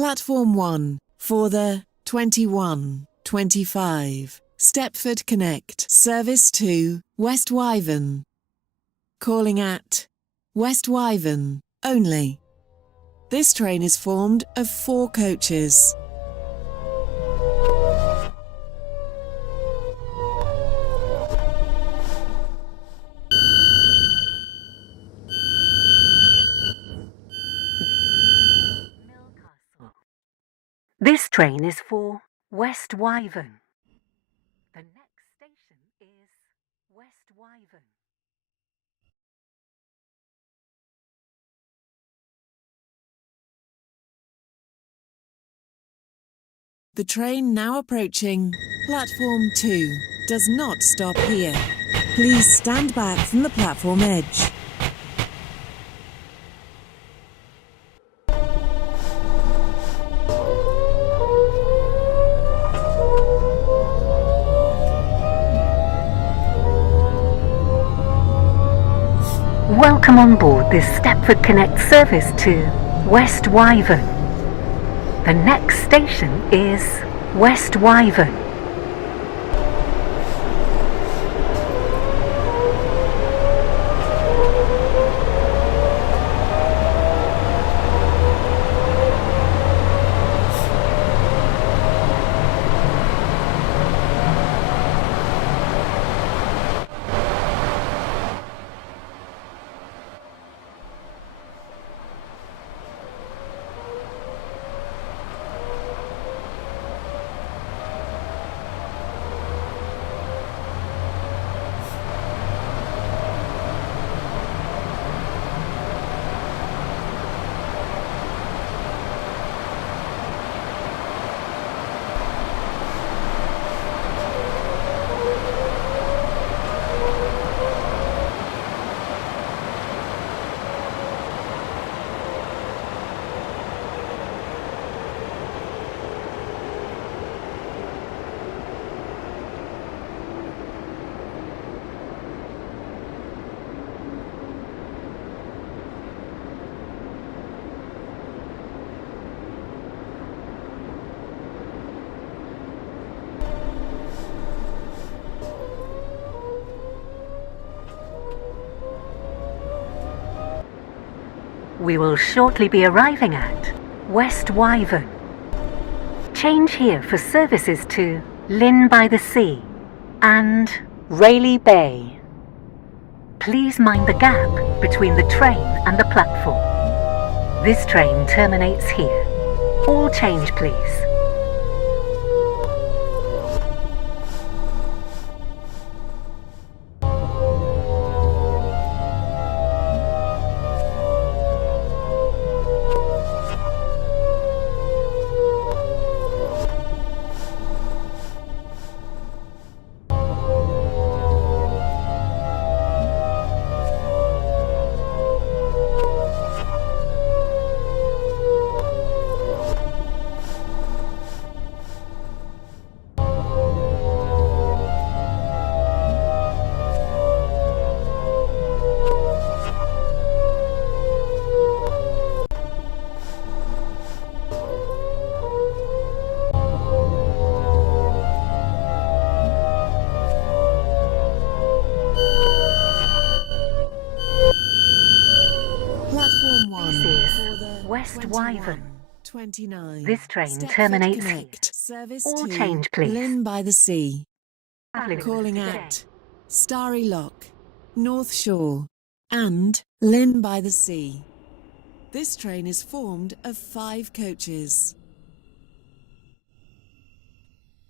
Platform 1 for the 21:25 Stepford Connect service to West Wyvern. Calling at West Wyvern only. This train is formed of 4 coaches. Millcastle. This train is for West Wyvern. The next station is West Wyvern. The train now approaching Platform 2 does not stop here. Please stand back from the platform edge. Welcome on board this Stepford Connect service to West Wyvern. The next station is West Wyvern. We will shortly be arriving at West Wyvern. Change here for services to Lynn by the Sea and Rayleigh Bay. Please mind the gap between the train and the platform. This train terminates here. All change, please. Platform 1 This is for the West Wyvern. 21:29 This train Stepford terminates Connect here. service All to change, please. Lynn by the Sea. Calling today. at Starry Lock, North Shore and Lynn by the Sea. This train is formed of 5 coaches.